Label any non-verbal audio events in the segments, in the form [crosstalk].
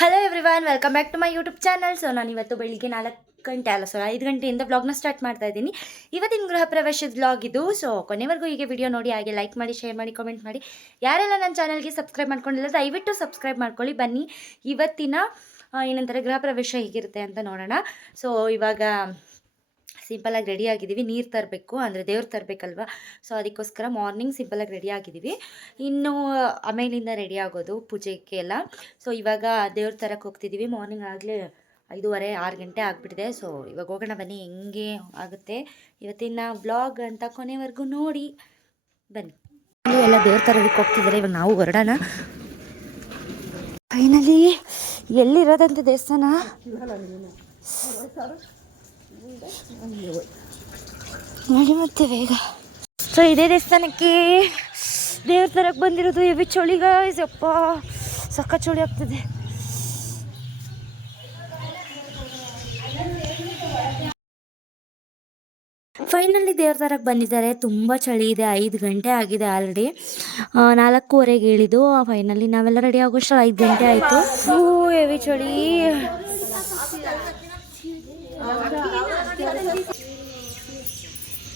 Hello everyone welcome back to my YouTube channel so ನಾನು ಇವತ್ತು ಬೆಳಿಗ್ಗೆ ನಾಲ್ಕು ಗಂಟೆ ಅಲ್ಲ ಸೊ ಐದು ಗಂಟೆಯಿಂದ ಬ್ಲಾಗ್ನ ಸ್ಟಾರ್ಟ್ ಮಾಡ್ತಾ ಇದ್ದೀನಿ. ಇವತ್ತಿನ ಗೃಹ ಪ್ರವೇಶದ ಬ್ಲಾಗ್ ಇದು. ಸೊ ಕೊನೆವರೆಗೂ ಹೀಗೆ ವಿಡಿಯೋ ನೋಡಿ, ಹಾಗೆ ಲೈಕ್ ಮಾಡಿ ಶೇರ್ ಮಾಡಿ ಕಮೆಂಟ್ ಮಾಡಿ. ಯಾರೆಲ್ಲ ನನ್ನ ಚಾನಲ್ಗೆ ಸಬ್ಸ್ಕ್ರೈಬ್ ಮಾಡ್ಕೊಂಡಿಲ್ಲ, ದಯವಿಟ್ಟು ಸಬ್ಸ್ಕ್ರೈಬ್ ಮಾಡ್ಕೊಳ್ಳಿ. ಬನ್ನಿ, ಇವತ್ತಿನ ಏನಂತಾರೆ ಗೃಹ ಪ್ರವೇಶ ಹೇಗಿರುತ್ತೆ ಅಂತ ನೋಡೋಣ. ಸೊ ಇವಾಗ ಸಿಂಪಲಾಗಿ ರೆಡಿ ಆಗಿದ್ದೀವಿ. ನೀರು ತರಬೇಕು ಅಂದರೆ ದೇವ್ರು ತರಬೇಕಲ್ವ? ಸೊ ಅದಕ್ಕೋಸ್ಕರ ಮಾರ್ನಿಂಗ್ ಸಿಂಪಲಾಗಿ ರೆಡಿ ಆಗಿದ್ದೀವಿ. ಇನ್ನು ಆಮೇಲಿಂದ ರೆಡಿ ಆಗೋದು ಪೂಜೆಗೆ ಎಲ್ಲ ಸೊ ಇವಾಗ ದೇವ್ರ ತರಕ್ಕೆ ಹೋಗ್ತಿದ್ದೀವಿ. ಮಾರ್ನಿಂಗ್ ಆಗಲೇ ಐದೂವರೆ, ಆರು ಗಂಟೆ ಆಗಿಬಿಟ್ಟಿದೆ. ಸೊ ಇವಾಗ ಹೋಗೋಣ ಬನ್ನಿ. ಹೆಂಗೆ ಆಗುತ್ತೆ? ಇವತ್ತಿನ ಬ್ಲಾಗ್ ಅಂತ ಕೊನೆವರೆಗೂ ನೋಡಿ. ಬನ್ನಿ. ಎಲ್ಲ ದೇವ್ರ ತರಕ್ಕೆ ಹೋಗ್ತಿದ್ದಾರೆ. ಇವಾಗ ನಾವು ಹೊರಡೋಣ. ಫೈನಲಿ ಎಲ್ಲಿರೋದಂತೆ ದೇವಸ್ಥಾನ? ನೋಡಿ ಮತ್ತೆ ಬೇಗ. ಸೊ, ಇದೇ ದೇವಸ್ಥಾನಕ್ಕೆ ದೇವ್ರ ತರಕ್ಕೆ ಬಂದಿರೋದು ಎವಿ ಚಳಿಗ ಯಪ್ಪ ಸಕ್ಕ ಚಳಿ ಆಗ್ತದೆ. ಫೈನಲಿ ದೇವ್ರ ತರಕ್ಕೆ ಬಂದಿದ್ದಾರೆ. ತುಂಬ ಚಳಿ ಇದೆ. ಐದು ಗಂಟೆ ಆಗಿದೆ ಆಲ್ರೆಡಿ ನಾಲ್ಕೂವರೆಗೆ ಹೇಳಿದ್ದು ಫೈನಲಿ ನಾವೆಲ್ಲ ರೆಡಿ ಆಗೋಷ್ಟು ಐದು ಗಂಟೆ ಆಯಿತು. ಹೂ ಎವಿ ಚಳಿ ತಗಪ್ಪ ಕೆತ್ಕೊಳಕೈತೆ ಆ ಕಡೆ ಈ ಕಡೆ ಮುಡ್ಬಿಟ್ಟು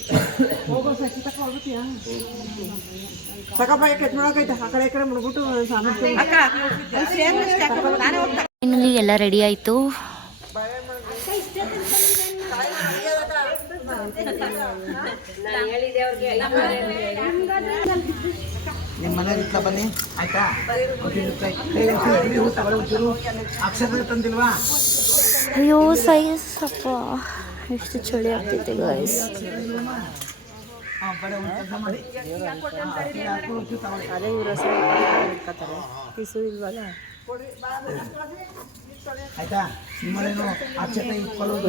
ಸಾಮಾನು ಫೈನಲಿ ಎಲ್ಲ ರೆಡಿ ಆಯಿತು. ನಿಮ್ಮ ಮನೆಗೆ ಇತ್ತ ಬನ್ನಿ. ಆಯ್ತಾ? ಅಕ್ಷರ ತಂದಿಲ್ವಾ? ಅಯ್ಯೋ ಸೈಜ್ ಅಪ್ಪ. ಎಷ್ಟು ಚಳಿ ಆಗ್ತೈತೆ ಗಾಯ್ಸ್ ಅದೇ. ಆಯ್ತಾ? ನಿಮ್ಮನೇನು ಅಕ್ಷತೆ ಇಟ್ಕೊಳ್ಳೋದು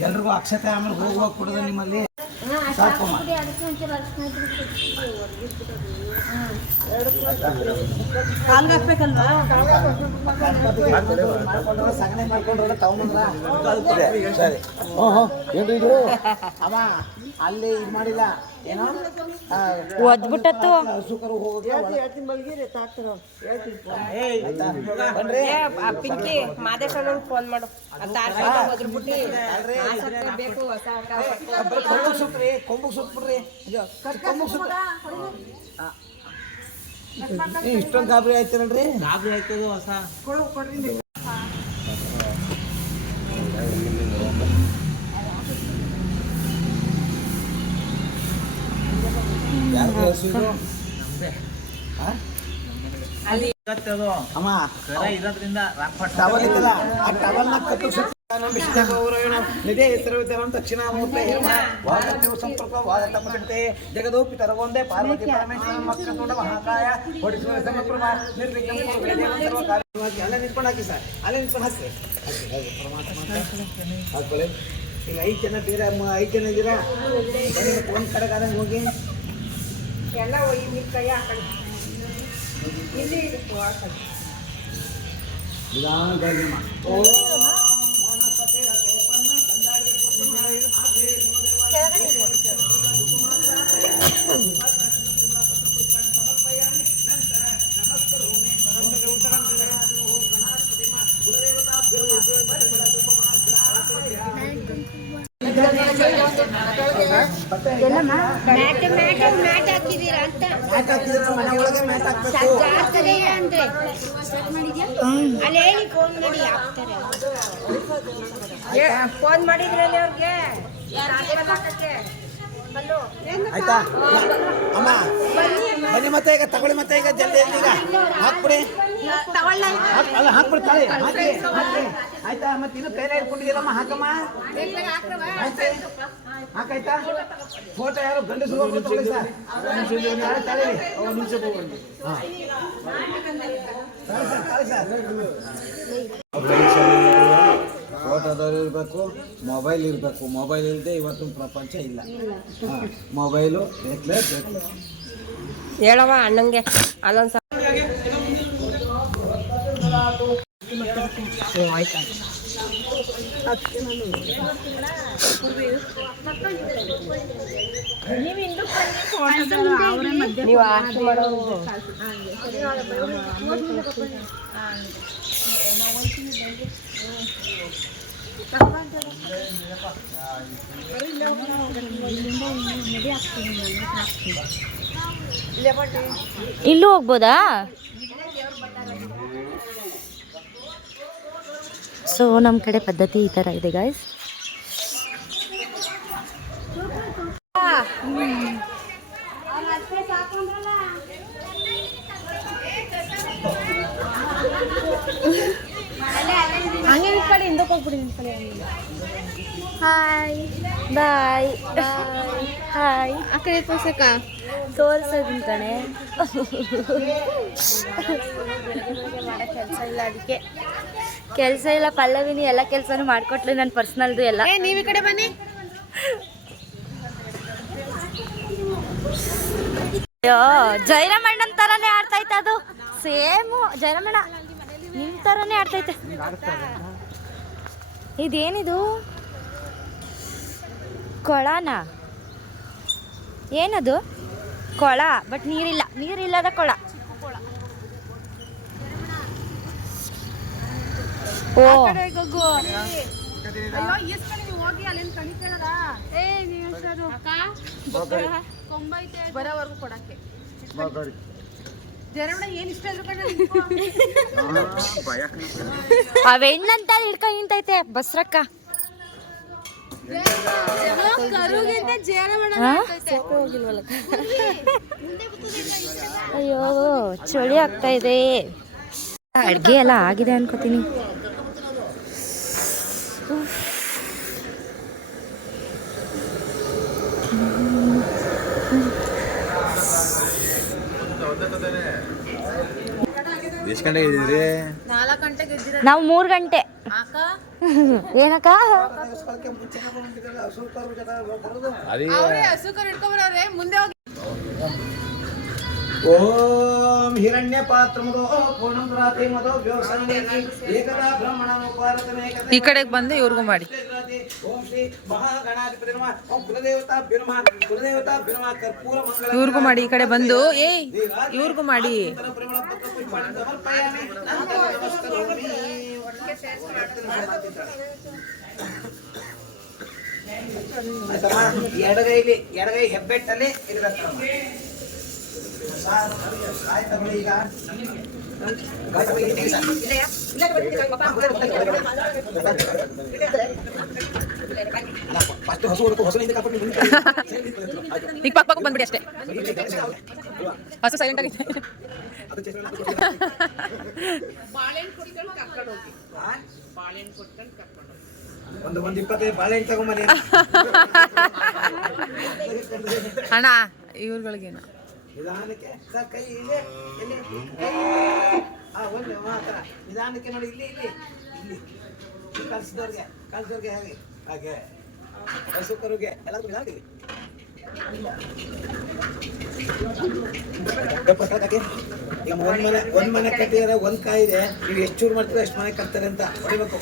ಎಲ್ರಿಗೂ ಅಕ್ಷತೆ ಆಮೇಲೆ ಹೋಗುವಾಗ ಕೊಡೋದು ನಿಮ್ಮಲ್ಲಿ. ಸಾಕಮ್ಮ ಮಾಡ್ಕೊಂಡ್ರೆ ಸಗಣಿ ಮಾಡ್ಕೊಂಡ್ರೆ ತಗೊಂಡ್ರ ಸರಿ. ಹ್ಞೂ ಹ್ಞೂ ಏನು ಇದು ಅವ ಅಲ್ಲಿ ಇದು ಮಾಡಿಲ್ಲ. ಏನೋ? ಒದ್ಬಿಟ್ಟತ್ತು. ಸುಕರು ಆಯ್ತಾ? ಬನ್ರಿ ಪಿಂಕಿ ಮಾದೇಶಣ್ಣನ್ ಫೋನ್ ಮಾಡು. ಕೊಂಬು ಸುತ್ರಿ ಕೊಂಬಗ್ ಸುತ್ಬಿಡ್ರಿ. ಕೊಂಬಗ್ ಸುತ್ತ ಇಷ್ಟೊಂದು ಗಾಬರಿ ಆಯ್ತಿರಲ್ರಿ ಗಾಬರಿ ಆಯ್ತದ ಹೊಸ. ಯಾರ್ದು ಹಸು ಇದು? ಆ? ಅಮ್ಮ ಟವಲ್ ಇತ್ತಲ್ಲ ಆ ಟವಲ್ನ ಕಟ್ಟು ಸುತ್ತ ನಮ್ಮ ಇಷ್ಟಗೌರವೇಣ ನಿಧೇ ವಾಗತ್ಯು ಸಂಪರ್ಕ ಜಗದೋಪಿ ತರಗೊಂದೆ ಪಾರ್ವತಿ ಪರಮೇಶ್ವರ ಮಕ್ಕಳ ಮಹಾಕಾಯ ಹೊಡಿಸುವ ಅಲ್ಲೇ ನಿಂತ್ಕೊಂಡು ಹಾಕಿ ಸರ್. ಅಲ್ಲೇ ನಿಂತ್ಕೊಂಡು ಹಾಕಿ. ಹಾಕೊಳ್ಳಿ ಈಗ ಐದು ಜನ ಬೇರೆ ಐದು ಜನ ಇದ್ದೀರಾ? ಒಂದ್ ಕಡೆ ಒಂದು ಕಡೆಗೆ ಆದಂಗೆ ಹೋಗಿ. ಎಲ್ಲ ಇಲ್ಲಿ ಕೈ ಹಾಕಿ ಇಲ್ಲಿ ಇರುತ್ತೆ ಹಾಕಿ ನಿಧಾನವಾಗಿ ಮಾಡಿ. ಮ್ಯಾಟ್ ಮ್ಯಾಟ್ ಮ್ಯಾಟ್ ಹಾಕಿದೀರಾ ಅಂತ. ಮ್ಯಾಟ್ ಹಾಕಿದ್ರೆ ಮನೆ ಒಳಗೆ ಮ್ಯಾಟ್ ಹಾಕ್ಬೇಕು. ಜಾಸ್ತಿ ಅಂದ್ರೆ? ಅಲ್ಲಿ ಹೇಳಿ ಫೋನ್ ಮಾಡಿ ಹಾಕ್ತಾರೆ ಏ, ಫೋನ್ ಮಾಡಿದ್ರಲ್ಲಿ ಅವ್ರಿಗೆ. ಆಯ್ತಾ? ಅಮ್ಮ ಬನ್ನಿ ಮತ್ತೆ ಈಗ ತಗೊಳ್ಳಿ ಮತ್ತೆ ಈಗ ಜಲ್ದಿ ಈಗ. ಹಾಕ್ಬಿಡಿ. ಹಾಕ್- ಅಲ್ಲ ಹಾಕ್ಬಿಡಿ ತಾಳಿ. ಹಾಕಿ ಆಯ್ತಾ? ಮತ್ತೆ ಇನ್ನು ಕೈಲೇ ಕೊಟ್ಟಿದ್ದೀರಮ್ಮ ಹಾಕಮ್ಮ ಹಾಕಾಯ್ತಾ ಫೋಟೋ ಯಾರು ಗಂಡಸರು ತಗೊಳ್ಳಿ ಸರ್. ಫೋಟೋದವ್ರು ಇರಬೇಕು ಮೊಬೈಲ್ ಇರಬೇಕು. ಮೊಬೈಲ್ ಇಲ್ಲದೆ ಇವತ್ತು ಪ್ರಪಂಚ ಇಲ್ಲ. ಮೊಬೈಲು ಬೇಕಲೇ ಬೇಕು. ಹೇಳವ ಅಣ್ಣಂಗೆ. ಅಲ್ಲೊಂದು ನೀವು ಆಸ್ತಿ ಮಾಡೋರು ಇಲ್ಲೂ ಹೋಗ್ಬೋದಾ ಸೊ ನಮ್ಮ ಕಡೆ ಪದ್ಧತಿ ಈ ಥರ ಇದೆ ಗಾಯ್ಸ್ ಹಂಗೆ ನಿಂತ್ಕೊಳ್ಳಿ ಹಿಂದಕ್ಕೆ ಹೋಗ್ಬಿಡಿ ನಿಂತ್ಕೊಳ್ಳಿ. ಹಾಯ್ ಬಾಯ್ ಹಾಯ್ ಆ ಕಡೆ ತೋರ್ಸಕ್ಕ? ತೋರಿಸೋದಿನ್ ಕಣೆ. [laughs] [laughs] ಕೆಲಸ ಇಲ್ಲ ಅದಕ್ಕೆ. ಕೆಲಸ ಇಲ್ಲ ಪಲ್ಲವಿನಿ ಎಲ್ಲ ಕೆಲಸನೂ ಮಾಡ್ಕೊಟ್ಲು ನನ್ನ ಪರ್ಸ್ನಲ್ದು ಎಲ್ಲ. ನೀವ್ ಈ ಕಡೆ ಬನ್ನಿ. ಅಯ್ಯೋ ಜೈರಮಣ್ಣನ ಥರನೇ ಆಡ್ತೈತೆ ಅದು. ಸೇಮು ಜೈರಮಣ್ಣ ನಿಮ್ ಥರನೇ ಆಡ್ತೈತೆ ಇದೇನಿದು? ಕೊಳನಾ? ಏನದು? ಕೊಳ ಬಟ್ ನೀರಿಲ್ಲ. ನೀರಿಲ್ಲದ ಕೊಳ. ಓ. ಬರೋವರೆಗೂ ಕೊಡಕ್ಕೆ. ಹೆಣ್ಣಂತ ಹಿಡ್ಕೊಂಡು ನಿಂತೈತೆ. ಬಸ್ರಕ್ಕ? ಅಯ್ಯೋ ಚಳಿ ಆಗ್ತಾ ಇದೆ. ಅಡ್ಗೆ ಎಲ್ಲ ಆಗಿದೆ ಅನ್ಕೋತೀನಿ. ಎಷ್ಟು ಗಂಟೆಗೆ ಇದ್ದೀರಿ? ನಾಲ್ಕು ಗಂಟೆಗೆ ನಾವು ಮೂರು ಗಂಟೆ. ಏನಕ್ಕ? ಅದೇ ಓಂ ಹಿರಣ್ಯ ಪಾತ್ರ ಮದೋ ಪೂರ್ಣಂ ರಾತೆ ಮದೋ ವ್ಯವಸಾಯ ಏಕದಾ ಬ್ರಹ್ಮಣ ಈ ಕಡೆಗೆ ಬಂದು ಇವ್ರಿಗೂ ಮಾಡಿ. ಓಂ ಶ್ರೀ ಮಹಾಗಣಾಧಿಪತಿ ನಮಃ ಓಂ ಕುಲದೇವತಾಭ್ಯ ನಮಃ ಕುಲದೇವತಾಭ್ಯ ನಮಃ ಕರ್ಪೂರ ಮಂಗಳ ಇವ್ರಿಗೂ ಮಾಡಿ ಈ ಕಡೆ ಬಂದು ಏಯ್ ಇವ್ರಿಗೂ ಮಾಡಿ. ಎಡಗೈಲಿ ಎಡಗೈ ಹೆಬ್ಬೆಟ್ಟಲ್ಲಿ ಇರಬೇಕು ಈಗ ಪಕ್ಕ ಪಕ್ಕ ಬಂದ್ಬಿಡಿ ಅಷ್ಟೇ. ಹಸು ಸೈಲೆಂಟ್ ಆಗಿದೆ ಒಂದು ಒಂದು ಇಪ್ಪತ್ತೈದು ಬಾಳೆಹಣ್ಣು ತಗೊಂಬನ್ನಿ ಅಣ್ಣ ಇವ್ರುಗಳಿಗೇನು. ನಿಧಾನಕ್ಕೆ ಸ ಕೈ ಇಲ್ಲಿ ಇಲ್ಲಿ ಕೈ ಆ ಒಂದು ಮಾತ್ರ ನಿಧಾನಕ್ಕೆ ನೋಡಿ ಇಲ್ಲಿ ಇಲ್ಲಿ ಇಲ್ಲಿ ಕಲಿಸಿದವ್ರಿಗೆ ಕಲ್ಸಿದವ್ರಿಗೆ ಕಲ್ಸಿದವ್ರಿಗೆ ಹೇಗೆ ಹಾಗೆ ಕಸುಕರಿಗೆ ಎಲ್ಲರಿಗೂ ನಿಧಾನಕ್ಕೆ ಈಗ ಒಂದ್ ಮನೆ ಒಂದ್ ಮನೆ ಕಟ್ಟಿದ್ರೆ ಒಂದ್ ಕಾಯಿ ಇದೆ ನೀವು ಎಷ್ಟು ಚೂರು ಮಾಡ್ತೀರಾ ಎಷ್ಟು ಮನೆ ಕಟ್ತಾರೆ ಅಂತ ಹೊಡಿಬೇಕು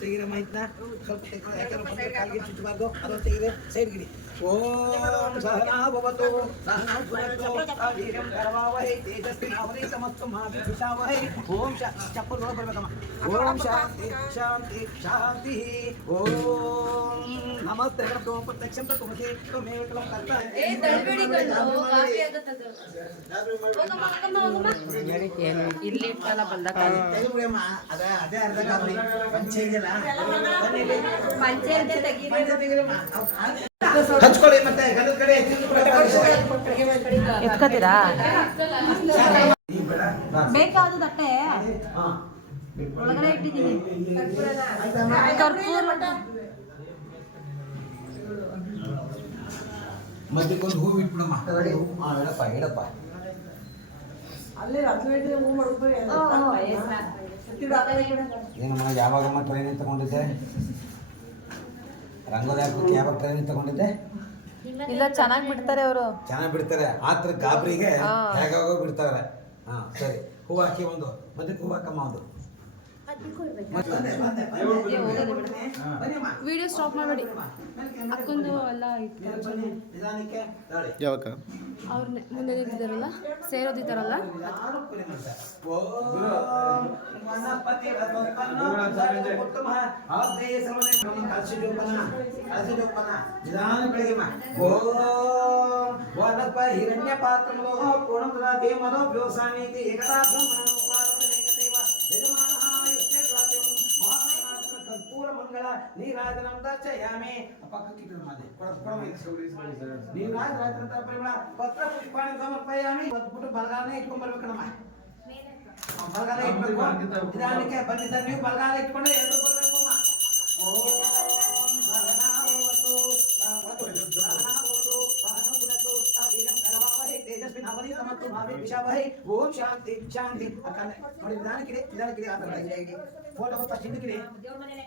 ಒತ್ತಿಸಿ, ತೆಗೀರಿ ಮಾಹಿತಿನ ಸ್ವಲ್ಪ ತೆಗ್ದು, ಯಾಕಂದ್ರೆ ಕಾಲಿಗೆ ಚುಚ್ಚಬಾರ್ದು ಅದನ್ನು ತೆಗೀರಿ ಸೈಡ್ ಗಿಡಿ. ಓಂ ಸಹನಾ ಭವತು ಸಹನಾ ಭುನಕ್ತು ವೀರ್ಯಂ ಕರವಾವಹೈ ತೇಜಸ್ವಿನಾವಧೀತಮಸ್ತು ಮಾ ವಿದ್ವಿಷಾವಹೈ ಓಂ ಶ ಚಪ್ಪಲ್ ಒಳಗೆ ಬರ್ಬೇಕಮ್ಮ ಓಂ ಶಾಂತಿ ಶಾಂತಿ ಶಾಂತಿ ಓಂ ನಮಸ್ತೆ ಗಣಪತಿ ಓಂ ಪ್ರತ್ಯಕ್ಷಂ ತುಮಸಿ ತುಮೇವ ಕಲಂ ಕರ್ತ ಇಲ್ಲಿ ಇಟ್ಟಲ್ಲ ಬಂದಾಗ ತೆಗೆದ್ಬಿಡಿ ಅಮ್ಮ ಅದೇ ಅದೇ ಅರ್ಧ ಕಾಪಿ ಪಂಚೆ ಇದೆಯಲ್ಲ ಹಚ್ಕೊಳ್ಳಿ ಮತ್ತೆ ಗಂಧದ ಕಡೆ ಎತ್ಕೋತೀರಾ? ಬೇಕಾದ ಅಟ್ಟೆ ಒಳಗಡೆ ಇಟ್ಟಿದ್ದೀನಿ. ಮಧ್ಯಕ್ಕೊಂದು ಹೂ ಇಡಪ್ಪ ಏನಮ್ಮ ಯಾವಾಗಮ್ಮ ಟ್ರೈನ್ ತಗೊಂಡಿದ್ದೆ? ರಂಗೋಲಿ ಹಾಕೋಕೆ ಯಾವಾಗ ಟ್ರೈನಿಂಗ್ ತಗೊಂಡಿದ್ದೆ. ಇಲ್ಲ ಚೆನ್ನಾಗಿ ಬಿಡ್ತಾರೆ ಅವರು. ಚೆನ್ನಾಗಿ ಬಿಡ್ತಾರೆ. ಆತ್ರ ಗಾಬರಿಗೆ. ಹೇಗಾಗೋ ಬಿಡ್ತಾರೆ. ಹಾ ಸರಿ. ಹೂ ಹಾಕಿ ಒಂದು ಮತ್ತೆ ಹೂವು ಹಾಕಮ್ಮ ಒಂದು. ವಿಡಿಯೋ ಸ್ಟಾಪ್ ಮಾಡಬೇಡಿ ಅಕ್ಕೊಂದು ನಿಧಾನಕ್ಕೆ ಯಾವಾಗ? ಅವ್ರ ಮುಂದೆ ನಿಂತಿದ್ದಾರಲ್ಲ? ಸೇರೋದಿದ್ದಾರಲ್ಲ? ಹಿರಣ್ಯ ಪಾತ್ರ ಪೂರ್ಣ ಉತ್ತಮ ವ್ಯವಸಾಯ ಬ್ರಹ್ಮ ಮಂಗಳ ನೀರಾಜನಂ ದರ್ಶಯಾಮಿ ಪಕ್ಕಕ್ಕೆ ಇಟ್ಟು ಮಾದೆ ಕೊಡ ಕೊಡ ನೀರಾಜನ ಪರಿಮಳ ಪತ್ರ ಪುಷ್ಪಾಣಿ ಸಮರ್ಪಯಾಮಿ. ಒಂದು ಪುಟ ಬಲಗಾಲನೇ ಇಟ್ಕೊಂಡ್ ಬರ್ಬೇಕಣಮ್ಮ ಬಲಗಾಲ ಇಟ್ಬೇಕು. ನಿಧಾನಕ್ಕೆ ಬನ್ನಿ ಸರ್ ನೀವು ಬಲಗಾಲ ಇಟ್ಕೊಂಡು ಎರಡು ಬರ್ಬೇಕು ಅಮ್ಮ. ಓಂ ಭಗನಾವತು ಭಗನಾವತು ಭಗನಗುಣತು ತಾವೀರಂ ಕಲವಾವಹೈ, ತೇಜಸ್ವಿನ ಅವನೀತಮತ್ತು ಭಾವೇ ವಿಷಾವಹೈ ಓಂ ಶಾಂತಿ ಶಾಂತಿ. ಅಕ್ಕಂದೆ ನೋಡಿ ನಿಧಾನಕ್ಕಿರಿ ನಿಧಾನಕ್ಕಿರಿ ಆ ಥರ ಇದೆ ಇದೆ ಫೋಟೋ ಫಸ್ಟ್ ಹಿಂದಕ್ಕಿರಿ ಹಾ. ಆಯ್ತಾ ನಿಧಾನಕ್ಕೆ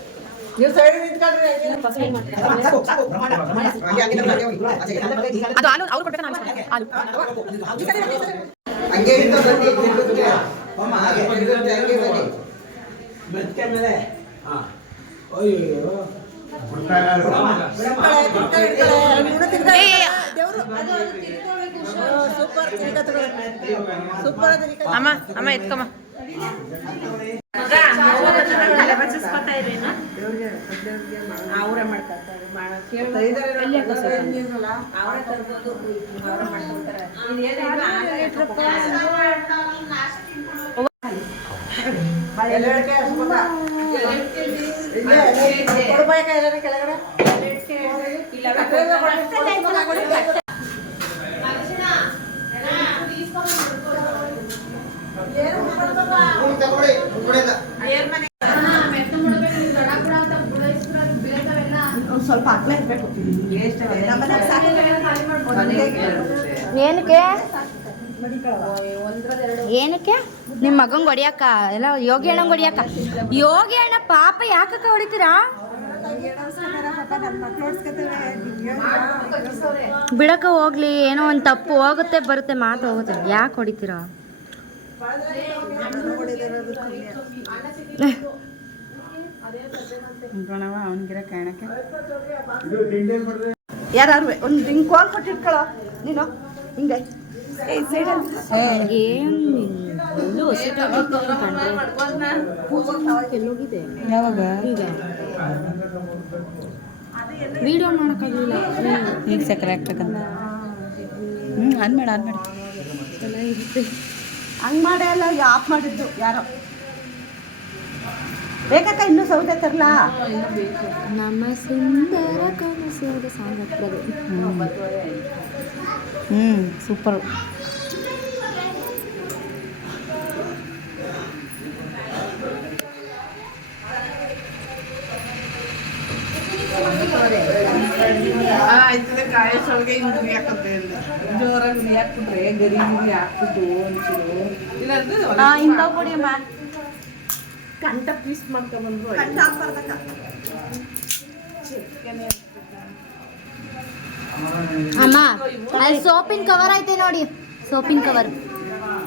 ಅದು ಹಾಲು ಅವ್ರು ಕೊಡ್ಬೇಕು ನಾನು ಆಲೂ ಹಂಗೆ ಇಲ್ಲಿ ಕೂತ್ಕೊಳ್ಳಿ. ಅಮ್ಮ, ಹಾಗೆ ಇರುತ್ತೆ, ಹಂಗೆ ಬನ್ನಿ. ಮೆತ್ಕೆ ಮೇಲೆ ಹಾ ಅಯ್ಯೋ ಬಿಡಮ್ಮ, ಬಿಡಮ್ಮ. ಏ, ಏ, ಏನಕ್ಕೆ? ಏನಕ್ಕೆ? ನಿಮ್ಮ ಮಗಂಗೆ ಹೊಡಿಯಕ್ಕ ಎಲ್ಲ ಯೋಗಿ ಅಣ್ಣಂಗೆ ಹೊಡಿಯಕ್ಕ ಯೋಗಿ ಅಣ್ಣ ಪಾಪ ಯಾಕಕ್ಕ ಹೊಡಿತೀರಾ? ಬಿಡಕ್ಕ ಹೋಗ್ಲಿ ಏನೋ ಒಂದು ತಪ್ಪು ಹೋಗುತ್ತೆ ಬರುತ್ತೆ ಮಾತು ಹೋಗುತ್ತೆ. ಯಾಕೆ ಹೊಡಿತೀರಾ? ಯಾರು ಒಂದು ಹಿಂಗೆ ಕೋಲ್ ಕೊಟ್ಟಿಟ್ಕೊಳ. ನೀನು? ಹಿಂಗೆ. ಯಾವಾಗ ವಿಡಿಯೋ ಮಾಡೋಕ್ಕಾಗಲಿಲ್ಲ. ಈಗ ಸಕ್ಕರೆ ಹಾಕ್ಬೇಕಂತ. ಹ್ಞೂ ಆನ್ ಅನ್ಬೇಡ ಚೆನ್ನಾಗಿರುತ್ತೆ ಮಾಡು ಹಂಗೆ ಮಾಡೇ ಅಲ್ಲ ಈಗ ಆಫ್ ಮಾಡಿದ್ದು ಯಾರೋ. ಬೇಕಕ್ಕ ಇನ್ನೂ ಸೌದೆ ತರಲಾ? ನಮ್ಮ ಸುಂದರ ಕನಸು ಸಾಂಗ್ ಹ್ಮ್ ಹ್ಞೂ ಸೂಪರ್. ಆಯ್ತದೆ ಕಾಯಿ ಸೊಳಗೆ ಹಿಂಗೆ ಉರಿ ಹಾಕತ್ತೆ ಇಲ್ಲ ಜೋರಾಗಿ ಉರಿ ಹಾಕ್ಬಿಟ್ರೆ ಗರಿ ಉರಿ ಹಾಕ್ಬಿಟ್ಟು ಒಂಚೂರು ಇಲ್ಲಾಂದ್ರೆ ಹಾಂ ಇಂಥ ಕೊಡಿ ಅಮ್ಮ ಕಂಠ ಪೀಸ್ ಮಾಡ್ಕೊಂಡ್ಬಂದ್ರು ಅಮ್ಮ ಅಲ್ಲಿ ಸೋಪಿನ ಕವರ್ ಐತೆ ನೋಡಿ ಸೋಪಿನ ಕವರ್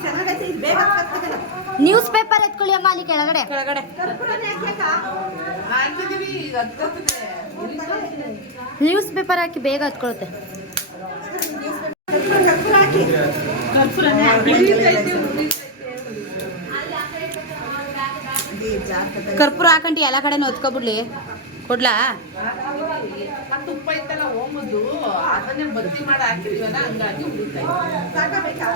ಚೆನ್ನಾಗೈತೆ ಇದು ಬೇಗ ಕತ್ತಗಲ್ಲ. ನ್ಯೂಸ್ ಪೇಪರ್ ಎತ್ಕೊಳ್ಳಿ ಅಮ್ಮ ಅಲ್ಲಿ ಕೆಳಗಡೆ ಕೆಳಗಡೆ ಕರ್ಪೂರನೇ ಹಾಕ್ಯಾಕ? ಹಾಕಿದೀವಿ ಈಗ ಹತ್ತುತ್ತದೆ ನ್ಯೂಸ್ ಪೇಪರ್ ಹಾಕಿ ಬೇಗ ಹತ್ಕೊಳುತ್ತೆ ಕರ್ಪೂರ ಕರ್ಪೂರ ಹಾಕಿ ಕರ್ಪೂರನೇ ಹಾಕಿ ಕರ್ಪೂರ ಹಾಕಂಟಿ ಎಲ್ಲ ಕಡೆ ಹೊತ್ಕೊಬಿಡ್ಲಿ ಕೊಡ್ಲಾ ಆ ತುಪ್ಪ ಇತ್ತಲ್ಲ ಹೋಮದ್ದು ಅದನ್ನೇ ಬತ್ತಿ ಮಾಡಿ ಹಾಕಿದ್ವಲ್ಲ ಹಂಗಾಗಿ ಉಳಿತಾ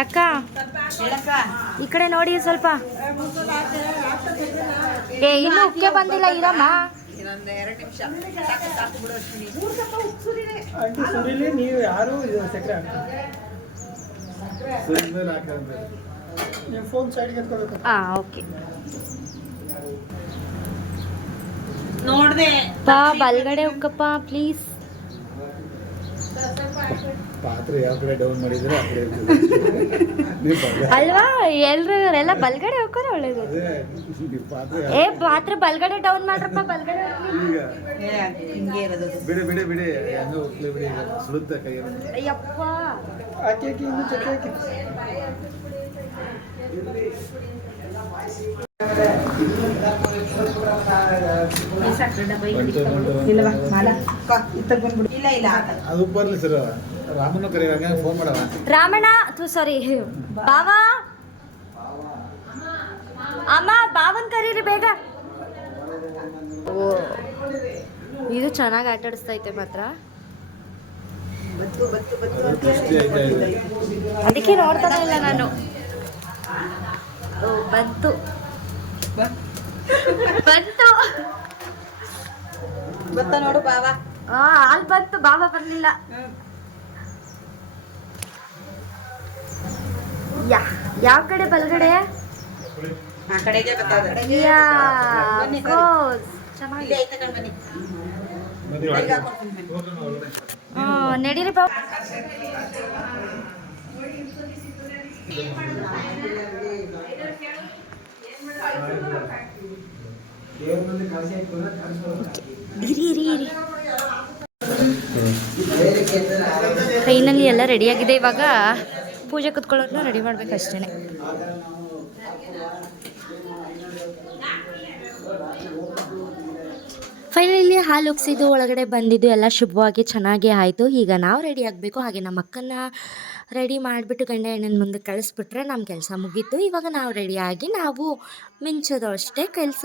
ಅಕ್ಕ ಈ ಕಡೆ ನೋಡಿ ಸ್ವಲ್ಪ. ಏ ಇನ್ನು ಉಕ್ಕೆ ಬಂದಿಲ್ಲ ಇರಮ್ಮ. ಆಂಟಿ ಸುರಿಲಿ ನೀವು ಯಾರು ಇದು ಸಕ್ಕರೆ ನೀವು ಫೋನ್ ಸೈಡ್ಗೆ ಎತ್ಕೋಬೇಕು. ಹಾ ಓಕೆ ನೋಡ್ದೆ. ಪಾ ಬಲ್ಗಡೆ ಉಕ್ಕಪ್ಪ ಪ್ಲೀಸ್ ಪಾತ್ರೆ ಯಾವ ಕಡೆ ಡೌನ್ ಮಾಡಿದ್ರೆ ಆ ಕಡೆ ಇರ್ತದೆ. ಅಲ್ವಾ? ಎಲ್ರು ಎಲ್ಲ ಬಲ್ಗಡೆ ಹೋಗೋರೆ ಒಳ್ಳೇದು. ನೀವು ಪಾತ್ರೆ ಏ ಪಾತ್ರೆ ಬಲ್ಗಡೆ ಡೌನ್ ಮಾಡ್ರಪ್ಪ ಬಲ್ಗಡೆ ಹೋಗ್ಲಿ. ಹಿಂಗೆ ಇರೋದು. ಬಿಡಿ ಬಿಡಿ ಬಿಡಿ. ಹಂಗ ಹೋಗ್ಲಿ ಬಿಡಿ ಕೈ ಅಯ್ಯಪ್ಪ. ಹಾಕಿ ಹಾಕಿ ಇನ್ನು ಚಕ್ಕೆ ಹಾಕಿ. ಇಲ್ಲ. ಇಲ್ಲ ಅದು ಬರ್ಲಿ ಸರ್. ರಾಮನ ಕರೆಯುವಾಗ ಫೋನ್ ಮಾಡವ. ರಾಮಣ್ಣ ಸಾರಿ ಬಾವ? ಅಮ್ಮ, ಬಾವನ್ ಕರೀರಿ ಬೇಗ. ಇದು ಚೆನ್ನಾಗಿ ಆಟ ಆಡಿಸ್ತೈತೆ ಮಾತ್ರ. ಅದಕ್ಕೆ ನೋಡ್ತಾ ಇಲ್ಲ ನಾನು. ಓ, ಬಂತು. ಬಂತು. ಬತ್ತ ನೋಡು ಬಾವ. ಅಲ್ಲಿ ಬಂತು, ಬಾವ ಬರ್ಲಿಲ್ಲ. ಯಾ ಯಾವ ಕಡೆ ಬಲಗಡೆ? ಆ ಕಡೆಗೆ ಗೊತ್ತಾದ ಯಾ ಐತೆ ಕಣ್ ಬನ್ನಿ. ಹ್ಮ್, ನಡೀರಿ ಬಾವ ಇರಿ ಇರಿ ಇರಿ. ಫೈನಲಿ ಎಲ್ಲ ರೆಡಿಯಾಗಿದೆ ಇವಾಗ. ಪೂಜೆ ಕುತ್ಕೊಳ್ಳೋದನ್ನ ರೆಡಿ ಮಾಡ್ಬೇಕು ಅಷ್ಟೇ ಫೈನಲಿ ಹಾಲು ಒಗ್ಸಿದ್ದು ಒಳಗಡೆ ಬಂದಿದ್ದು ಎಲ್ಲ ಶುಭವಾಗಿ ಚೆನ್ನಾಗಿ ಆಯಿತು. ಈಗ ನಾವು ರೆಡಿ ಆಗಬೇಕು. ಹಾಗೆ ನಮ್ಮ ಅಕ್ಕನ ರೆಡಿ ಮಾಡಿಬಿಟ್ಟು ಗಂಡ ಹೆಣ್ಣನ ಮುಂದೆ ಕಳಿಸ್ಬಿಟ್ರೆ ನಮ್ಮ ಕೆಲಸ ಮುಗೀತು. ಇವಾಗ ನಾವು ರೆಡಿಯಾಗಿ ನಾವು ಮಿಂಚೋದು ಅಷ್ಟೇ ಕೆಲಸ.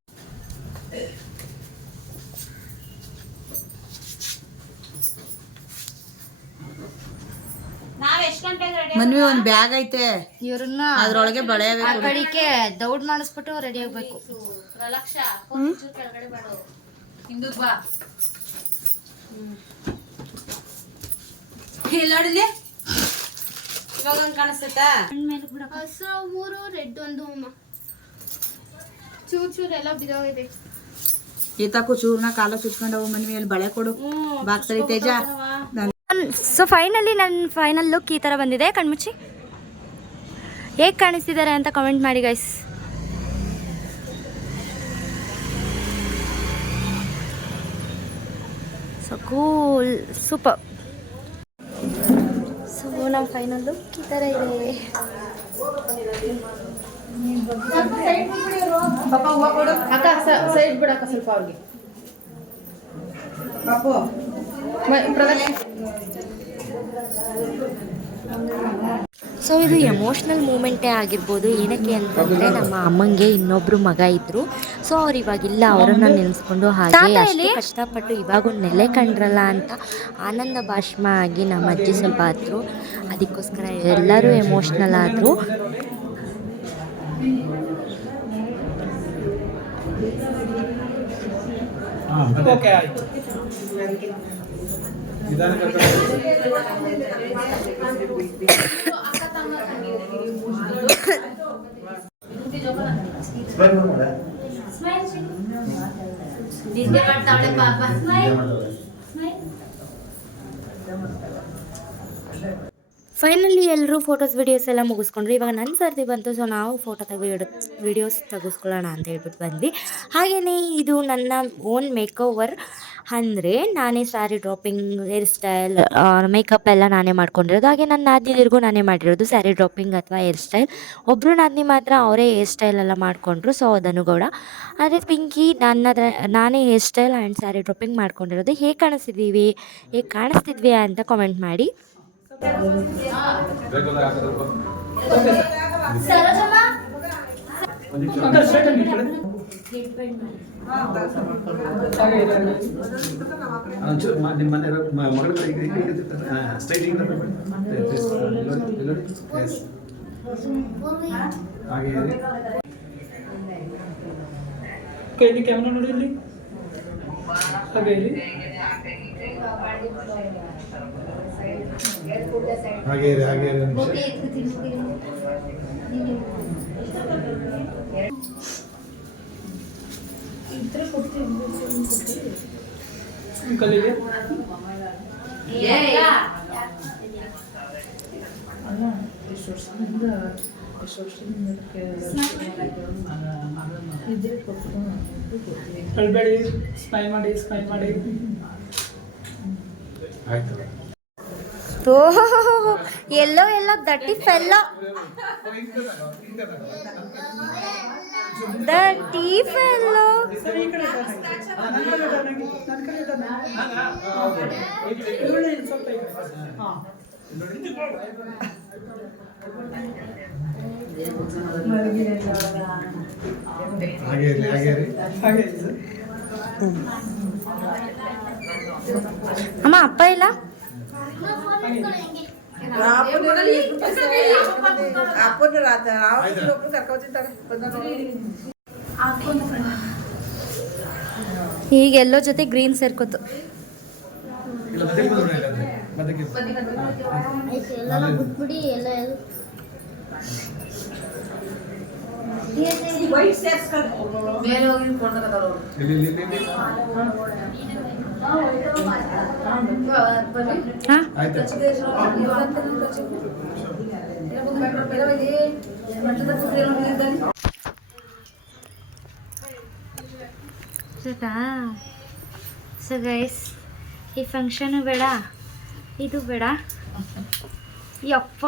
ಮನ್ವಿ ಒಂದ್ ಬ್ಯಾಗ್ ಐತೆ. ಇವ್ರನ್ನ ಅದ್ರೊಳಗೆ ಬಳೆ ಆ ಕಡೆಗೆ ದೌಡ್ ಮಾಡಿಸ್ಬಿಟ್ಟು ರೆಡಿ ಆಗಬೇಕು. ನೋಡಿಲಿ ಇವಾಗ ಒಂದ್ ಕಾಣಿಸ್ತೈತಾ? ಹಸಿರು ಮೂರು ರೆಡ್ ಒಂದು ಅಮ್ಮ ಚೂರ್ ಚೂರ್ ಎಲ್ಲ ಬಿದ್ದೋಗಿದೆ ಈತಕ್ಕೂ ಚೂರ್ನ ಕಾಲ ಚುಚ್ಕೊಂಡವು ಮನೆ ಮೇಲೆ ಬಳೆ ಕೊಡು. ಬಾಕ್ಸರಿ ತೇಜ. ಸೊ ಫೈನಲಿ ನನ್ನ ಫೈನಲ್ ಲುಕ್ ಈ ಥರ ಬಂದಿದೆ. ಕಣ್ಮುಚ್ಚಿ? ಹೇಗೆ ಕಾಣಿಸ್ತಿದ್ದಾರೆ ಅಂತ ಕಮೆಂಟ್ ಮಾಡಿ guys so cool super so ನಮ್ಮ ಫೈನಲ್ ಲುಕ್ ಈ ಥರ ಇದೆ. ಸೈಡ್ ಬಿಡಕ್ಕ ಸ್ವಲ್ಪ ಅವ್ರಿಗೆ. ಸೊ ಇದು ಎಮೋಷ್ನಲ್ ಮೂಮೆಂಟೇ ಆಗಿರ್ಬೋದು. ಏನಕ್ಕೆ ಅಂತಂದರೆ ನಮ್ಮ ಅಮ್ಮಂಗೆ ಇನ್ನೊಬ್ರು ಮಗ ಇದ್ರು. ಸೊ ಅವ್ರು ಇವಾಗಿಲ್ಲ ಅವರನ್ನ ನೆನೆಸ್ಕೊಂಡು ಹಾಗೆ ಅಷ್ಟು ಕಷ್ಟಪಟ್ಟು ಇವಾಗ ಒಂದು ನೆಲೆ ಕಂಡ್ರಲ್ಲ ಅಂತ ಆನಂದ ಭಾಷ್ಮ ಆಗಿ ನಮ್ಮ ಅಜ್ಜಿ ಸ್ವಲ್ಪ ಆದರು. ಅದಕ್ಕೋಸ್ಕರ ಎಲ್ಲರೂ ಎಮೋಷ್ನಲ್ ಆದರು. ಓಕೆ ಆಯ್ತು. ಫೈನಲಿ ಎಲ್ಲರೂ ಫೋಟೋಸ್ ವಿಡಿಯೋಸ್ ಎಲ್ಲ ಮುಗಿಸ್ಕೊಂಡ್ರು. ಇವಾಗ ನನ್ನ ಸರ್ತಿ ಬಂತು ಸೊ ನಾವು ಫೋಟೋ ತೆಗೆದು ವಿಡಿಯೋಸ್ ತೆಗೆಸ್ಕೊಳ್ಳೋಣ ಅಂತ ಹೇಳ್ಬಿಟ್ಟು ಬಂದ್ವಿ. ಹಾಗೆಯೇ ಇದು ನನ್ನ ಓನ್ ಮೇಕೋವರ್ ಅಂದರೆ ನಾನೇ sari draping hairstyle makeup ಎಲ್ಲ ನಾನೇ ಮಾಡ್ಕೊಂಡಿರೋದು. ಹಾಗೆ ನನ್ನ ನಾದಿನಿರ್ಗೂ ನಾನೇ ಮಾಡಿರೋದು ಸ್ಯಾರಿ ಡ್ರಾಪಿಂಗ್ ಅಥವಾ ಹೇರ್ ಸ್ಟೈಲ್ ಒಬ್ಬರು ನಾದಿನಿ ಮಾತ್ರ ಅವರೇ ಹೇರ್ ಸ್ಟೈಲ್ ಎಲ್ಲ ಮಾಡಿಕೊಂಡ್ರು ಸೊ ಅದನ್ನು ಗೌಡ. ಆದರೆ ಪಿಂಕಿ ನನ್ನ ನಾನೇ hairstyle and sari draping ಮಾಡ್ಕೊಂಡಿರೋದು. ಹೇಗೆ ಕಾಣಿಸ್ತಿದ್ದೀವಿ? ಹೇಗೆ ಕಾಣಿಸ್ತಿದ್ವಿ ಅಂತ ಕಾಮೆಂಟ್ ಮಾಡಿ. ಒಂಚೂರು ಮ- ನಿಮ್ಮ ಮನೆ ಮಗಳ ಸ್ಟ್ರೈಟಿಂಗ್ ಹಾಗೆ ಇರಿ. ಕೈಲಿ ಕ್ಯಾಮ್ರಾ ನೋಡಿ ಇಲ್ಲಿ ಹಾಗೆ ಇಲ್ಲಿ ಹಾಗೆ ಇರಿ ಹಾಗೆ ಒಂದು ನಿಮಿಷ ಕಲ್ಲಿಗೆ ಅಳ್ಬೇಡಿ ಸ್ಮೈಲ್ ಮಾಡಿ ಸ್ಮೈಲ್ ಮಾಡಿ. ಆಯ್ತು. ಓಹೋ ಎಲ್ಲೋ ಎಲ್ಲೋ ದಟ್ಟಿ ಫೆಲ್ಲೋ ದಟ್ಟಿ ಫೆಲ್ಲೋ ಸರ್ ಈ ಕಡೆ ನನ್ನ ಕಡೆ ನನ್ನ ಕಡೆ ಇವಳು ಇಲ್ಲಿ ಸ್ವಲ್ಪ ಈ ಕಡೆ. ಹಾ ಹಾಗೆ ಇರಿ ಹಾಗೆ ಇರಿ ಹಾಗೆ ಇದೆ ಸರ್ ಅಮ್ಮ ಅಪ್ಪ ಇಲ್ಲ ಈಗ ಎಲ್ಲೋ ಜೊತೆ ಗ್ರೀನ್ ಸೇರ್ಕೋತು. ಮೇಲೆ ಹೋಗಿ ಕೂತ್ಕೊಳ್ಳಿ ಇಲ್ಲಾಂದ್ರೆ. ಮತ್ತೆ ಸದಾ ಸೊ ಗೈಸ್ ಈ ಫಂಕ್ಷನು ಬೇಡ ಇದು ಬೇಡ. ಯಪ್ಪ.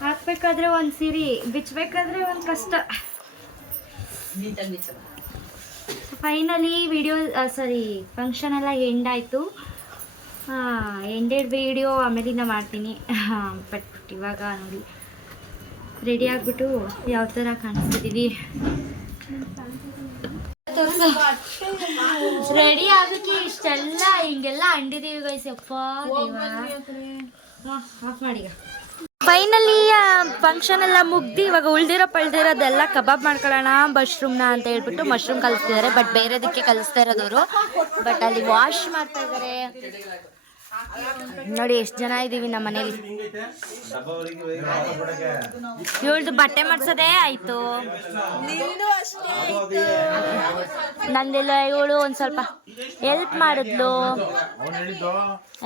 ಹಾಕ್ಬೇಕಾದ್ರೆ ಒಂದು ಸಿರಿ ಬಿಚ್ಚಬೇಕಾದ್ರೆ ಒಂದು ಕಷ್ಟ. ಫೈನಲಿ ವಿಡಿಯೋ ಸಾರಿ ಫಂಕ್ಷನ್ ಎಲ್ಲ ಎಂಡ್ ಆಯಿತು. ಎಂಡೆಡ್ ವಿಡಿಯೋ ಆಮೇಲಿಂದ ಮಾಡ್ತೀನಿ. [laughs] ಬಟ್ ಇವಾಗ ನೋಡಿ. ರೆಡಿ ಆಗಿಬಿಟ್ಟು ಯಾವ ಥರ ಕಾಣಿಸ್ತಿದ್ದೀವಿ ರೆಡಿ [laughs] ಆಗೋಕ್ಕೆ ಇಷ್ಟೆಲ್ಲ ಹಿಂಗೆಲ್ಲ ಅಂಡಿದೀವಿ ಗೈಸಪ್ಪ ಆಫ್ ಮಾಡಿ ಫೈನಲಿ ಫಂಕ್ಷನ್ ಎಲ್ಲ ಮುಗ್ದಿ ಇವಾಗ ಉಳ್ದಿರೋ ಪಳ್ದಿರೋದೆಲ್ಲ ಕಬಾಬ್ ಮಾಡ್ಕೊಳ್ಳೋಣ ಮಶ್ರೂಮ್ನ ಅಂತ ಹೇಳ್ಬಿಟ್ಟು ಮಶ್ರೂಮ್ ಕಲಿಸ್ತಿದ್ದಾರೆ ಬಟ್ ಬೇರೆದಕ್ಕೆ ಕಲಿಸ್ತಾ ಇರೋದವರು. ಬಟ್ ಅಲ್ಲಿ ವಾಶ್ ಮಾಡ್ತಾ ಇದ್ದಾರೆ. ನೋಡಿ ಎಷ್ಟು ಜನ ಇದ್ದೀವಿ ನಮ್ಮ ಮನೇಲಿ. ಇವಳ್ದು ಬಟ್ಟೆ ಮಾಡ್ಸೋದೇ ಆಯ್ತು. ನಂದೆಲ್ಲ ಇವಳು ಒಂದು ಸ್ವಲ್ಪ ಹೆಲ್ಪ್ ಮಾಡಿದ್ಲು.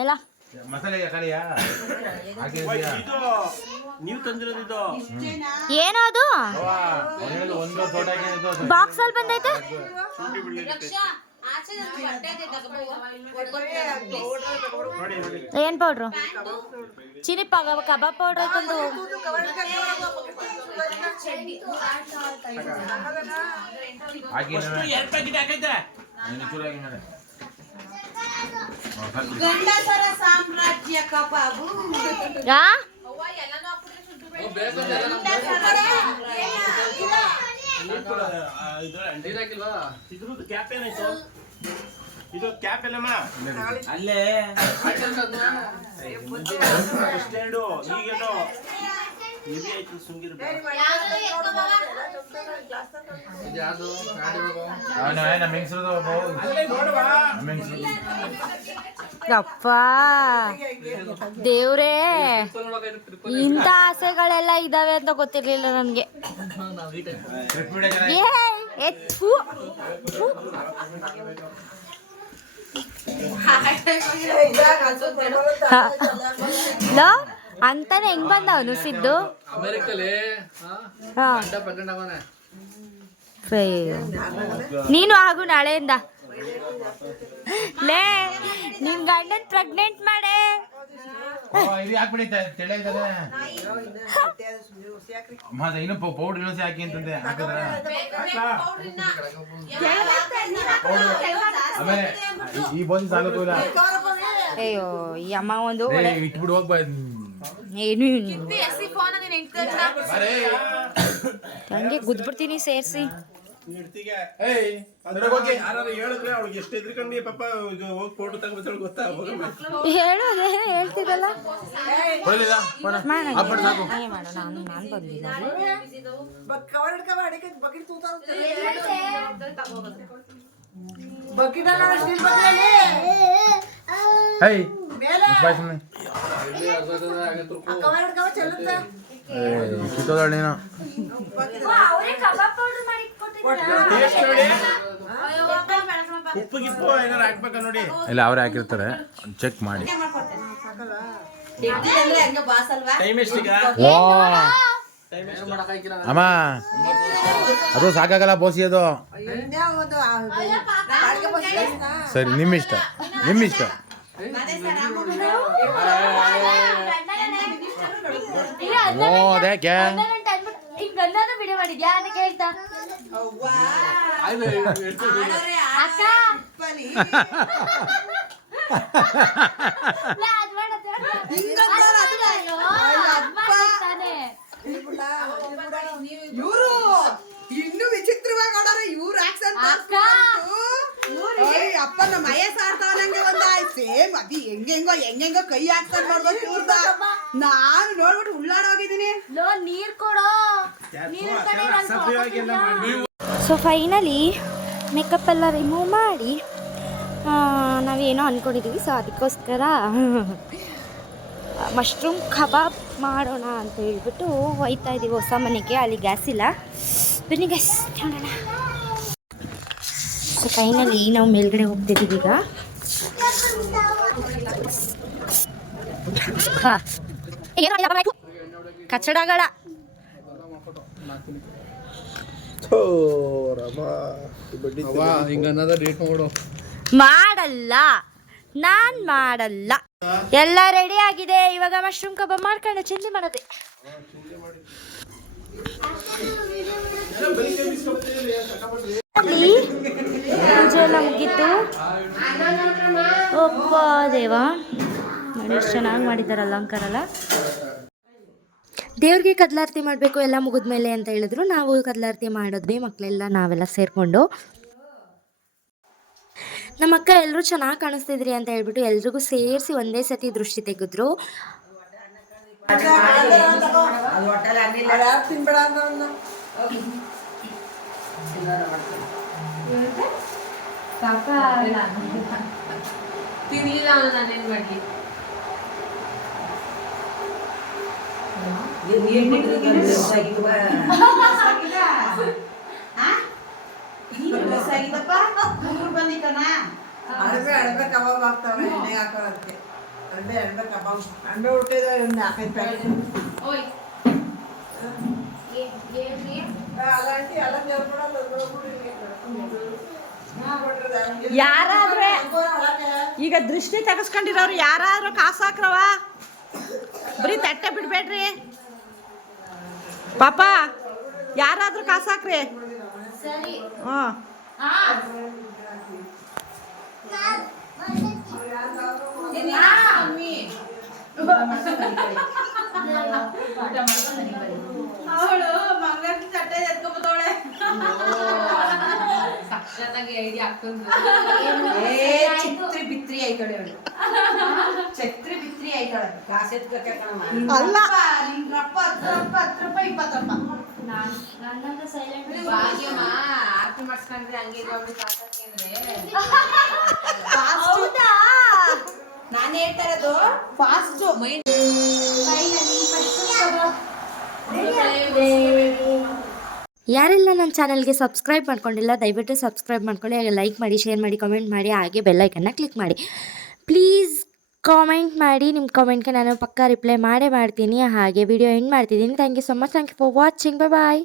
ಎಲ್ಲ? ಮಸಾಲೆ ಕಡೆಯಾ ಹಾಕಿದ್ಯಾ ಏನೋ ಅದು? ಒಂದು ಫೋಟೋ ಹಾಕಿದ್ದು ಬಾಕ್ಸ್ ಅಲ್ಲಿ ಬಂದೈತೆ? ಏನ್ ಪೌಡ್ರು ಚಿನಿ ಪಗ ಕಬಾಬ್ ಪೌಡ್ರ್ ತಂದು. ಹಾಕಿ ಎರಡು ಸಾಮ್ರಾಜ್ಯ ಯಾ ಇದು ಕ್ಯಾಪ್ ಎಲ್ಲಮ್ಮ ಅಲ್ಲೇ. ಸ್ಟ್ಯಾಂಡು ಈಗೇನು ಸುಂಗಿರ್ ಯಪ್ಪ ದೇವ್ರೇ ಇಂಥ ಆಸೆಗಳೆಲ್ಲ ಇದಾವೆ ಅಂತ ಗೊತ್ತಿರ್ಲಿಲ್ಲ ನನಗೆ ಏ ಅಂತಾನೆ ಹೆಂಗ್ ಬಂದ ಅವನು ಸಿದ್ದು. ನೀನು ಆಗು ನಾಳೆಯಿಂದ. ಲೇ ನಿನ್ ಗಂಡನ್ ಪ್ರೆಗ್ನೆಂಟ್ ಮಾಡೆ. ಇನ್ನು ಪೌಡರ್ ಇನ್ನೊಂದ್ಸಿ ಹಾಕಿ ಅಂತಂದೆ? ಹಾಕಿದ್ರ ಆಮೇಲೆ ಈ- ಈ ಬೋಸಿ ಸಾಲಕ್ಕೂ ಇಲ್ಲ ಅಯ್ಯೋ ಈ ಅಮ್ಮ ಒಂದು ಇಟ್ಬಿಡು ಹೋಗ್ಬಾ. ಏನು ಹಂಗೆ ಗುದ್ಬಿಡ್ತೀನಿ ಸೇರಿಸಿ ಏಯ್ ಹೊರಗ್ ಹೋಗಿ. ಯಾರು ಹೇಳಿದ್ರೆ ಅವ್ಳಿಗೆ ಎಷ್ಟು ಎದ್ರಿಕೊಂಡು ಪಾಪ ಈಗ ಹೋಗಿ ಫೋಟೋ ತಗೋತಾಳೆ ಗೊತ್ತಾ ಹೋಗಮ್ಮ ಹೇಳು ಅದೇ ಹೇಳ್ತಿದ್ದಲ್ಲ ಕೊಡ್ಲಿಲ್ಲ? ಫೋನ? ಮಾಡೋಣ ಆಫ್ ಮಾಡು ಸಾಕು. ಹಾಗೆ ಮಾಡು ನಾನು ನಾನು ಬಂದಿಲ್ಲ ಕಿತ್ತೋದಾಳ್ ನೀನು. ಇಲ್ಲ ಅವ್ರೇ ಹಾಕಿರ್ತಾರೆ. ಚೆಕ್ ಮಾಡಿ. ಅಮ್ಮ ಅದು ಸಾಕಾಗಲ್ಲ ಬೋಸಿ ಅದು. ಸರಿ ನಿಮ್ಮ ಇಷ್ಟ ನಿಮ್ಮ ಇಷ್ಟ ಓ ಅದ್ಯಾಕೆ ಈಗ ಗಂಡನ ವಿಡಿಯೋ ಮಾಡಿದ್ಯಾ? ಅಂತ ಕೇಳ್ತಾ ಅಕ್ಕ. ಇವರು ಆಡೋರು ಹಾಕ್ಸಂತ. ಅಪ್ಪ ನಮ್ಮ ಮಯ ಸಾರ್ತಾವನಂಗೆ ಒಂದ ಸೇಮ್ ಅದಿ ಹೆಂಗೆಂಗೋ ಹೆಂಗೆಂಗೋ ಕೈ ಹಾಕ್ತಾನೆ ನೋಡ್ಬೇಕು ಇವ್ರದ. ನಾನು ನೋಡ್ಬಿಟ್ಟು ಉಳ್ಳಾಡೋಗಿದ್ದೀನಿ ಲೋ ನೀರ್ ಕೊಡೋ. ನೀರ್ ಸೊ ಫೈನಲಿ ಮೇಕಪ್ ಎಲ್ಲ ರಿಮೂವ್ ಮಾಡಿ ನಾವೇನೋ ಅಂದ್ಕೊಂಡಿದ್ದೀವಿ ಸೊ ಅದಕ್ಕೋಸ್ಕರ ಮಶ್ರೂಮ್ ಕಬಾಬ್ ಮಾಡೋಣ ಅಂತ ಹೇಳ್ಬಿಟ್ಟು ಹೋಯ್ತಾ ಇದ್ದೀವಿ ಹೊಸ ಮನೆಗೆ. ಅಲ್ಲಿ ಗ್ಯಾಸ್ ಇಲ್ಲ. ಬನ್ನಿ ಗ್ಯಾಸ್ ನೋಡೋಣ. ಸೊ ಫೈನಲಿ ನಾವು ಮೇಲ್ಗಡೆ ಹೋಗ್ತಿದ್ದೀವಿ ಈಗ. ಕಚ್ಚಡಗಳ ಮಾಡಲ್ಲ. ನಾನ್ ಮಾಡಲ್ಲ. ಎಲ್ಲ ರೆಡಿ ಆಗಿದೆ. ಇವಾಗ ಮಶ್ರೂಮ್ ಕಬಾಬ್ ಮಾಡ್ಕೊಂಡು ಚಿಲ್ಲಿ ಮಾಡೋದೆ. ಅಲ್ಲಿ ಪೂಜೆ ಎಲ್ಲ ಮುಗೀತು ಒಬ್ಬ ದೇವ. ನೋಡಿ ಎಷ್ಟು ಚೆನ್ನಾಗಿ ಮಾಡಿದ್ದಾರೆ ಅಲಂಕಾರ ಎಲ್ಲ ದೇವ್ರಿಗೆ ಕದ್ಲಾರತಿ ಮಾಡಬೇಕು ಎಲ್ಲ ಮುಗಿದ್ಮೇಲೆ ಅಂತ ಹೇಳಿದ್ರು. ನಾವು ಕದಲಾರತಿ ಮಾಡಿದ್ವಿ ಮಕ್ಕಳೆಲ್ಲ ನಾವೆಲ್ಲ ಸೇರಿಕೊಂಡು. ನಮ್ಮ ಅಕ್ಕ ಎಲ್ಲರೂ ಚೆನ್ನಾಗಿ ಕಾಣಿಸ್ತಿದ್ರಿ ಅಂತ ಹೇಳ್ಬಿಟ್ಟು ಎಲ್ರಿಗೂ ಸೇರಿಸಿ ಒಂದೇ ಸತಿ ದೃಷ್ಟಿ ತೆಗೆದ್ರು. ತಪ್ಪ ತಿರ್ಲಿಲ್ಲ ಅಲ್ಲ ನಾನೇನ್ ಮಾಡ್ಲಿ ಅಡಬೆ ಅಡಬೆ ಕಬಾಬ್ ಆಗ್ತಾವೆ ಎಣ್ಣೆ ಹಾಕೋದಕ್ಕೆ ಅಡಬೆ ಅಡಬೆ ಕಬಾಬ್ ಅಡಬೆ ಹುಟ್ಟಿದ್ರೆ ಒಂದು ನಾಲ್ಕೈದು ಪ್ಯಾಕೆಟ್ ಓಯ್ ಏ ಏ ಯಾರಾದ್ರೆ ಈಗ ದೃಷ್ಟಿ ತೆಗೆಸ್ಕೊಂಡಿರೋರು ಯಾರಾದ್ರೂ ಕಾಸು ಹಾಕ್ರವ? ಬರೀ ತಟ್ಟೆ ಬಿಡ್ಬೇಡ್ರಿ. ಪಾಪ ಯಾರಾದ್ರೂ ಕಾಸು ಹಾಕ್ರಿ. ಹ್ಞೂ ಹಾ ಅವಳು ಮಂಗಳಾರತಿ ತಟ್ಟೆ ಎತ್ಕೊಂಡ್ಬತ್ತವಳೆ ಹಾಕೊಂಡು ಬಿತ್ರಿ ಆಯ್ತಾಳೆ ಅವಳು. ಛತ್ರಿ ಬಿತ್ರಿ ಆಯ್ತಾಳೆ ಕಾಸು ಎತ್ಕೊಕ್ಕೆ ಅಲ್ಲ ನಿಂಗ್ರಪ್ಪ ಹತ್ತು ರೂಪಾಯಿ ಹತ್ತು ರೂಪಾಯಿ ಇಪ್ಪತ್ತು ರೂಪಾಯಿ ನನ್ನಂತ ಸೈಲೆಂಟ್ ಭಾಗ್ಯಮ್ಮ ಆರತಿ ಮಾಡಿಸ್ಕೊಂಡ್ರೆ ಹಂಗೆ ಇರೋಬ್ರು ಸಾಕಾಕೇಂದ್ರೆ ಹೌದಾ? ನಾನು ಹೇಳ್ತಾ ಇರೋದು ಫಾಸ್ಟ್. ಫೈನಲಿ ಯಾರೆಲ್ಲ ನನ್ನ ಚಾನಲ್ಗೆ ಸಬ್ಸ್ಕ್ರೈಬ್ ಮಾಡ್ಕೊಂಡಿಲ್ಲ, ದಯವಿಟ್ಟು ಸಬ್ಸ್ಕ್ರೈಬ್ ಮಾಡ್ಕೊಳ್ಳಿ, ಹಾಗೆ ಲೈಕ್ ಮಾಡಿ ಶೇರ್ ಮಾಡಿ ಕಾಮೆಂಟ್ ಮಾಡಿ, ಹಾಗೆ ಬೆಲ್ಲೈಕನ್ನ ಕ್ಲಿಕ್ ಮಾಡಿ. ಪ್ಲೀಸ್ ಕಾಮೆಂಟ್ ಮಾಡಿ ನಿಮ್ಮ ಕಾಮೆಂಟ್ಗೆ ನಾನು ಪಕ್ಕಾ ರಿಪ್ಲೈ ಮಾಡೇ ಮಾಡ್ತೀನಿ, ಹಾಗೆ ವಿಡಿಯೋ ಎಂಡ್ ಮಾಡ್ತಿದ್ದೀನಿ. Thank you so much thank you for watching bye bye